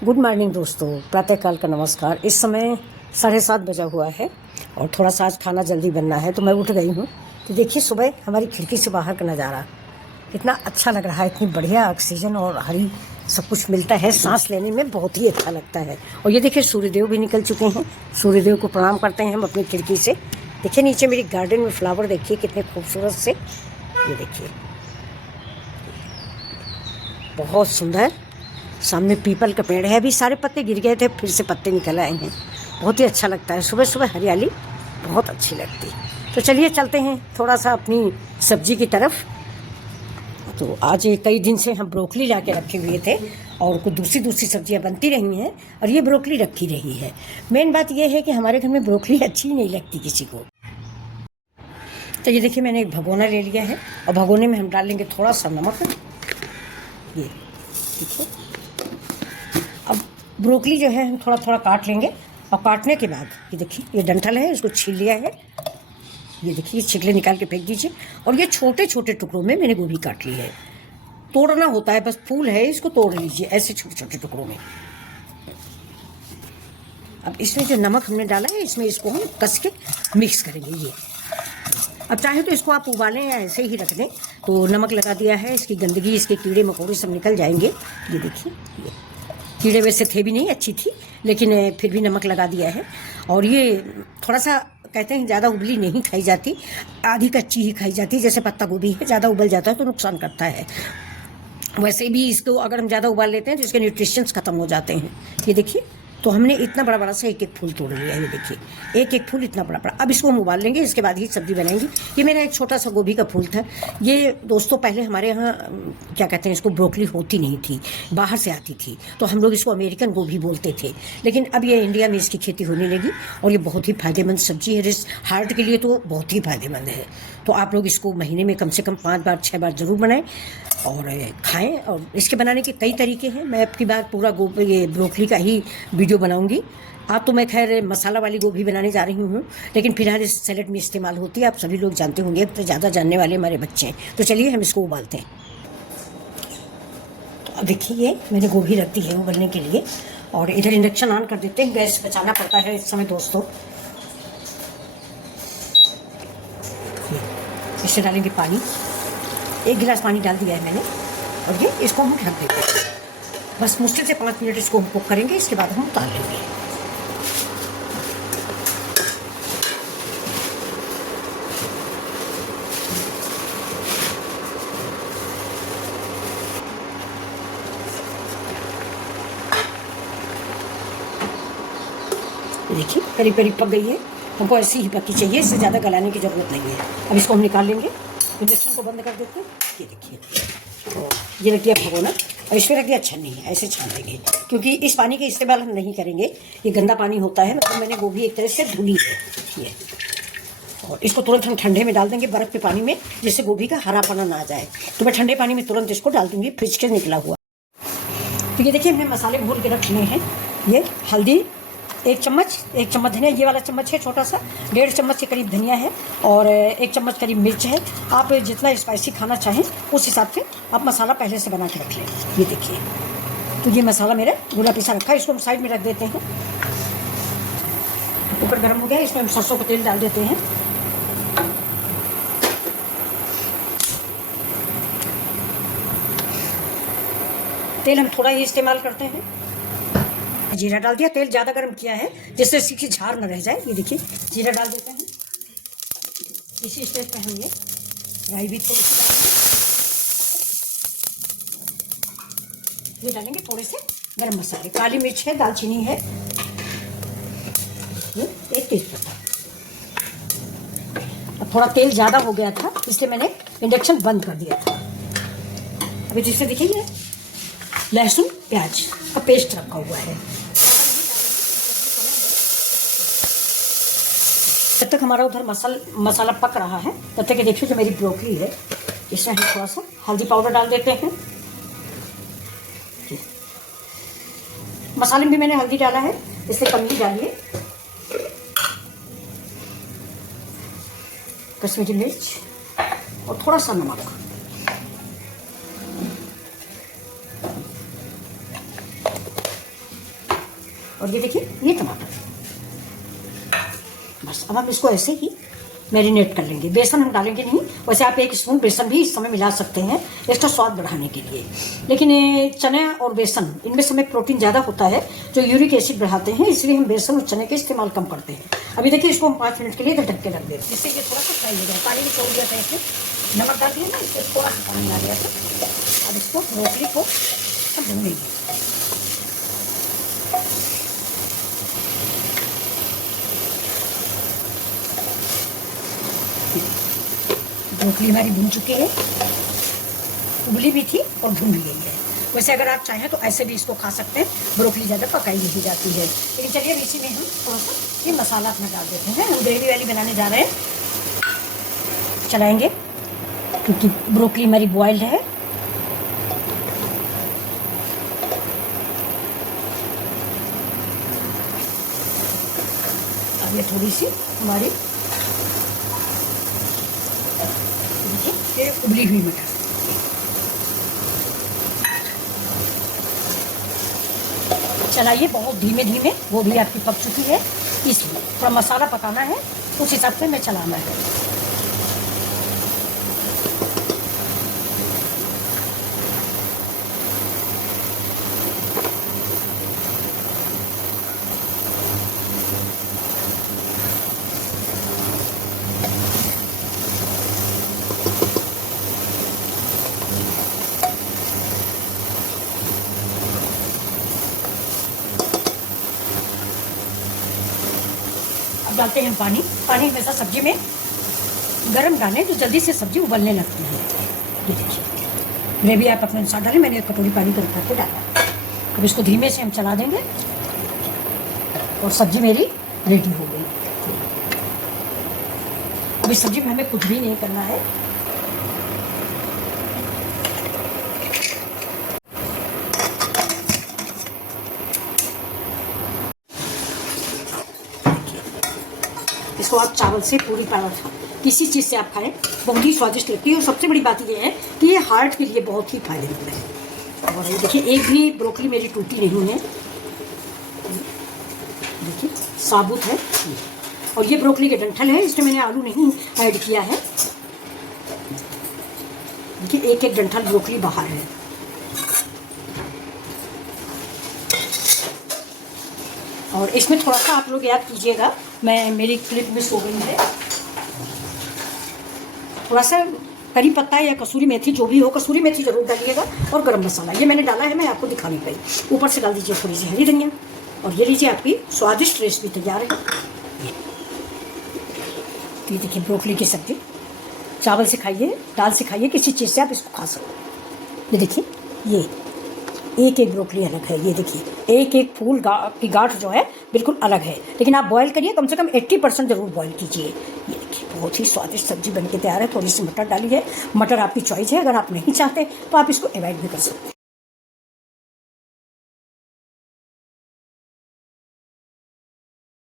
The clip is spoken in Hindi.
गुड मॉर्निंग दोस्तों, प्रातःकाल का नमस्कार। इस समय 7:30 बजा हुआ है और थोड़ा सा आज खाना जल्दी बनना है तो मैं उठ गई हूँ। तो देखिए सुबह हमारी खिड़की से बाहर का नज़ारा कितना अच्छा लग रहा है। इतनी बढ़िया ऑक्सीजन और हरी सब कुछ मिलता है, सांस लेने में बहुत ही अच्छा लगता है। और ये देखिए सूर्यदेव भी निकल चुके हैं। सूर्यदेव को प्रणाम करते हैं हम अपनी खिड़की से। देखिए नीचे मेरी गार्डन में फ्लावर देखिए कितने खूबसूरत से, ये देखिए बहुत सुंदर। सामने पीपल का पेड़ है, अभी सारे पत्ते गिर गए थे, फिर से पत्ते निकल आए हैं। बहुत ही अच्छा लगता है, सुबह सुबह हरियाली बहुत अच्छी लगती। तो चलिए चलते हैं थोड़ा सा अपनी सब्जी की तरफ। तो आज कई दिन से हम ब्रोकली ला के रखे हुए थे और कुछ दूसरी सब्जियां बनती रही हैं और ये ब्रोकली रखी रही है। मेन बात ये है कि हमारे घर में ब्रोकली अच्छी नहीं लगती किसी को। तो ये देखिए मैंने एक भगोना ले लिया है और भगोने में हम डाल लेंगे थोड़ा सा नमक। ये देखिए अब ब्रोकली जो है हम थोड़ा थोड़ा काट लेंगे और काटने के बाद ये देखिए ये डंठल है, इसको छील लिया है। ये देखिए छिकले निकाल के फेंक दीजिए। और ये छोटे छोटे टुकड़ों में मैंने गोभी काट ली है। तोड़ना होता है, बस फूल है इसको तोड़ लीजिए ऐसे छोटे छोटे टुकड़ों में। अब इसमें जो नमक हमने डाला है इसमें इसको हम कस के मिक्स करेंगे। ये अब चाहे तो इसको आप उबालें या ऐसे ही रख दें। तो नमक लगा दिया है, इसकी गंदगी इसके कीड़े मकोड़े सब निकल जाएंगे। ये देखिए ये कीड़े वैसे थे भी नहीं, अच्छी थी, लेकिन फिर भी नमक लगा दिया है। और ये थोड़ा सा कहते हैं ज़्यादा उबली नहीं खाई जाती, आधी कच्ची ही खाई जाती। जैसे पत्ता गोभी है, ज़्यादा उबल जाता है तो नुकसान करता है। वैसे भी इसको अगर हम ज़्यादा उबाल लेते हैं तो इसके न्यूट्रिशंस खत्म हो जाते हैं। ये देखिए तो हमने इतना बड़ा बड़ा सा एक एक फूल तोड़ लिया है। ये देखिए एक एक फूल इतना बड़ा बड़ा। अब इसको हम उबाल लेंगे, इसके बाद ही सब्जी बनाएंगे। ये मेरा एक छोटा सा गोभी का फूल था। ये दोस्तों पहले हमारे यहाँ क्या कहते हैं इसको, ब्रोकली होती नहीं थी, बाहर से आती थी, तो हम लोग इसको अमेरिकन गोभी बोलते थे। लेकिन अब ये इंडिया में इसकी खेती होने लगी और ये बहुत ही फायदेमंद सब्जी है। हार्ट के लिए तो बहुत ही फायदेमंद है। तो आप लोग इसको महीने में कम से कम 5 बार 6 बार ज़रूर बनाएं और खाएं। और इसके बनाने के कई तरीके हैं। मैं आपकी बार पूरा ये ब्रोकली का ही वीडियो बनाऊंगी। आज तो मैं खैर मसाला वाली गोभी बनाने जा रही हूँ, लेकिन फिलहाल इस सैलेड में इस्तेमाल होती है। आप सभी लोग जानते होंगे, तो ज़्यादा जानने वाले हमारे बच्चे हैं। तो चलिए हम इसको उबालते हैं। तो अब देखिए मैंने गोभी रख दी है उबलने के लिए और इधर इंडक्शन ऑन कर देते हैं। गैस बचाना पड़ता है इस समय दोस्तों। इससे डालेंगे पानी, 1 गिलास पानी डाल दिया है मैंने और ये इसको हम ढक देते हैं। बस मुश्किल से 5 मिनट इसको हम कुक करेंगे, इसके बाद हम उतार लेंगे। देखिए करीब करीब पक गई है। हमको ऐसी ही पक्की चाहिए, इससे ज़्यादा गलाने की ज़रूरत नहीं है। अब इसको हम निकाल लेंगे, इंडक्शन को बंद कर देते हैं। ये देखिए तो ये रख दिया भगोना और इसमें रख दिया छन्नी, ऐसे छान देंगे क्योंकि इस पानी का इस्तेमाल हम नहीं करेंगे। ये गंदा पानी होता है, मतलब मैंने गोभी एक तरह से धुली है ये। और इसको तुरंत हम ठंडे में डाल देंगे, बर्फ़ के पानी में, जिससे गोभी का हरापना ना आ जाए। तो मैं ठंडे पानी में तुरंत इसको डाल दूँगी, फ्रिज के निकला हुआ। तो ये देखिए हमने मसाले भून के रख लिए हैं। ये हल्दी 1 चम्मच धनिया, ये वाला चम्मच है छोटा सा, 1.5 चम्मच के करीब धनिया है और 1 चम्मच करीब मिर्च है। आप जितना स्पाइसी खाना चाहें उस हिसाब से आप मसाला पहले से बना के रख लें। ये देखिए तो ये मसाला मेरा गोला पिसा रखा है, इसको हम साइड में रख देते हैं। ऊपर गर्म हो गया, इसमें हम सरसों का तेल डाल देते हैं। तेल हम थोड़ा ही इस्तेमाल करते हैं। जीरा डाल दिया, तेल ज़्यादा गर्म किया है जिससे इसकी झाड़ न रह जाए। ये देखिए जीरा डाल देते हैं। इसी स्टेज पे हम ये राई भी थोड़ी सी डालेंगे। ये डालेंगे थोड़े से गरम मसाले, काली मिर्च है, दालचीनी है, ये 1 तेजपत्ता। अब थोड़ा तेल ज़्यादा हो गया था इसलिए मैंने इंडक्शन बंद कर दिया था। अभी जिससे देखिए लहसुन प्याज का पेस्ट रखा हुआ है। जब तक हमारा उधर मसाला पक रहा है तब तक देखिए जो मेरी ब्रोकली है इसमें हम थोड़ा सा हल्दी पाउडर डाल देते हैं। मसाले में भी मैंने हल्दी डाला है, इसलिए कम ही डालिए। कश्मीरी मिर्च और थोड़ा सा नमक। और ये देखिए ये टमाटर। बस अब हम इसको ऐसे ही मैरिनेट कर लेंगे। बेसन हम डालेंगे नहीं, वैसे आप 1 स्पून बेसन भी इस समय मिला सकते हैं एक्स्ट्रा स्वाद बढ़ाने के लिए। लेकिन चने और बेसन इनमें से प्रोटीन ज़्यादा होता है जो यूरिक एसिड बढ़ाते हैं, इसलिए हम बेसन और चने के इस्तेमाल कम करते हैं। अभी देखिए इसको हम 5 मिनट के लिए ढक के रख देते हैं, जिससे ये थोड़ा सा फ्राई हो जाए। पानी भी छोड़ दिया था इसमें, नमक डाल दिया ना, इससे थोड़ा सा पानी आ गया था। अब इसको ब्रोकली को हम भून लेंगे। ब्रोकली हमारी भून चुकी है, उबली भी थी और भून भी गई है। वैसे अगर आप चाहें तो ऐसे भी इसको खा सकते हैं, ब्रोकली ज़्यादा पकाई नहीं जाती है। लेकिन चलिए अब इसी में हम थोड़ा सा ये मसाला अपना डाल देते हैं। हम ग्रेवी वाली बनाने जा रहे हैं, चलाएंगे क्योंकि ब्रोकली हमारी बॉइल्ड है। अब ये थोड़ी सी हमारी उबली हुई मटर, चलाइए बहुत धीमे धीमे। वो भी आपकी पक चुकी है, इसमें थोड़ा मसाला पकाना है, उस हिसाब से मैं चलाना है। अब डालते हैं पानी। पानी हमेशा सब्जी में गरम डालें तो जल्दी से सब्जी उबलने लगती है। ये देखिए ग्रेवी आप अपने अनुसार डालें, मैंने 1 कटोरी पानी गर्म करके डाला। अब इसको धीमे से हम चला देंगे और सब्जी मेरी रेडी हो गई। अब इस सब्जी में हमें कुछ भी नहीं करना है। इसको आप चावल से, पूरी पराठा, किसी चीज़ से आप खाएं, बहुत ही स्वादिष्ट लगती है। और सबसे बड़ी बात ये है कि ये हार्ट के लिए बहुत ही फायदेमंद है। और ये देखिए एक भी ब्रोकली मेरी टूटी नहीं है, देखिए साबुत है। और ये ब्रोकली के डंठल है, इसमें मैंने आलू नहीं ऐड किया है। देखिए एक डंठल ब्रोकली बाहर है। और इसमें थोड़ा सा आप लोग याद कीजिएगा, मेरी क्लिप मिस हो गई है। थोड़ा सा करी पत्ता या कसूरी मेथी, जो भी हो, कसूरी मेथी जरूर डालिएगा। और गरम मसाला ये मैंने डाला है, मैं आपको दिखाने गई। ऊपर से डाल दीजिए थोड़ी सी हरी धनिया। और ये लीजिए आपकी स्वादिष्ट रेसिपी तैयार है। ये देखिए ब्रोकली की सब्जी, चावल से खाइए, दाल से खाइए, किसी चीज़ से आप इसको खा सकते हैं। ये देखिए ये एक ब्रोकली अलग है। ये देखिए एक फूल की गांठ जो है बिल्कुल अलग है। लेकिन आप बॉयल करिए, कम से कम 80% ज़रूर बॉयल कीजिए। ये देखिए बहुत ही स्वादिष्ट सब्जी बनके तैयार है। थोड़ी सी मटर डाली है, मटर आपकी चॉइस है, अगर आप नहीं चाहते तो आप इसको अवॉइड भी कर सकते हैं।